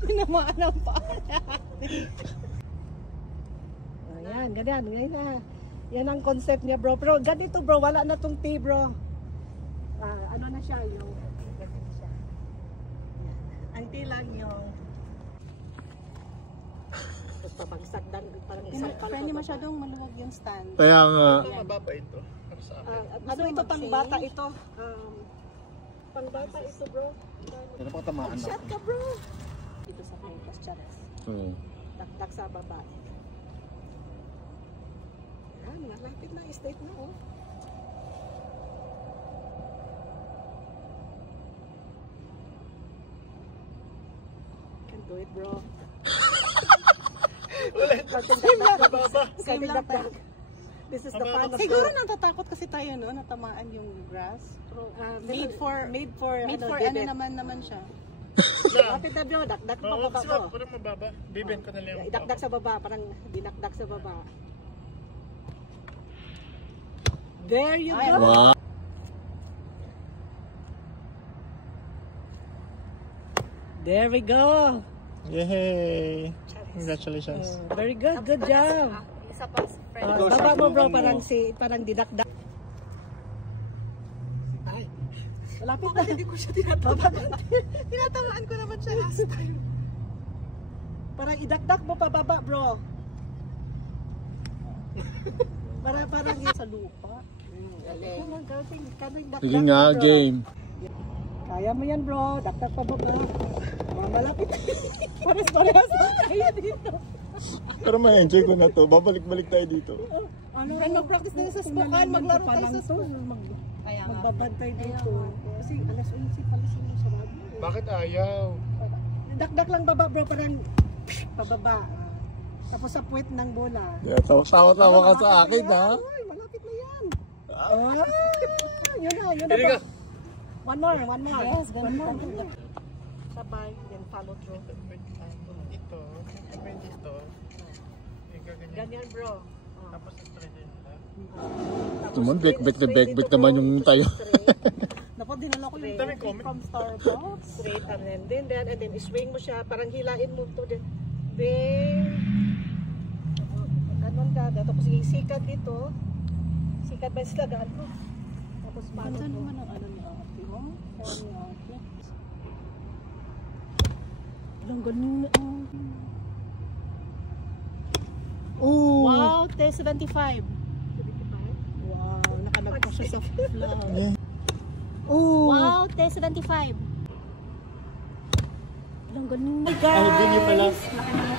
Tinamaan ang paa. Ayan, ganyan. Ganyan na. Yan ang concept niya, bro. Pero ganito, bro. Wala na tong T, bro. Ano na siya, yung... Ganyan siya. Yan. Ang T lang yung... Tapos pabagsag dan, parang isang pala. Hindi masyadong maluwag yung stand. Kaya nga. Mababa ito. Para sa akin. Ano ito, pangbata ito? Pangbata ito, bro. Pero pang tamaan na. Shot ka, bro. Dito sa Pangkas Charas. Taktak sa baba. Yan, malapit na. State na, oh. Can do it, bro. Ulit. Same lang tayo. This is the fun of Siguro natatakot kasi tayo, no? Natamaan yung grass. Made for ano naman siya. Lapit na, bro. Dakdak pa baba ko. Parang mababa. Bibend ko na lang. Idakdak sa baba. Parang dinakdak sa baba. There you go. Wow. There we go. Yay! Congratulations. Very good. Good job. Isa pa friend. Baba mo, bro. Parang didakdak. Ay. Malapit na. Hindi ko siya tinatamaan. Tinatamaan ko naman siya last time. Parang idakdak mo pababa, bro. Parang sa lupa. Sige nga, game. Kaya mo yan, bro. Dakdak pababa. Malapit. Parehas tayo dito. Pero ma-enjoy ko na to. Babalik-balik tayo dito. Ano? Mag-practice na sa Spokan. Maglaro tayo sa Spokan. Magbabantay dito. Kasi alas 11 pala sila sa radio. Bakit ayaw? Dakdak lang baba, bro. Parang pababa. Tapos sa puwet ng bola. Tawa-tawa ka sa akin, ha? Ay, malapit na yan. Yun na, bro. One more. Yes, one more. Sabay, then follow through. Ito. Ito. Ganyan, bro. Tapos straight din nila. Naman, bake naman yung tayo. Dapat dinala ko yung Straight. coffee from Starbucks. Straight and then swing mo siya, parang hilain mo to then ganon ka, tapos sikat dito. Sikat ba sila gaano? Tapos paano Ganda to? naman ang ano ni Ate, oh. Kaya ni Ate. Ilang galing na, Ooh! Wow, T75. Wow, nakalagpa siya sa vlog. Ooh! Wow, T75. Ilang galing na, guys. Alvin, yung pala. Laki na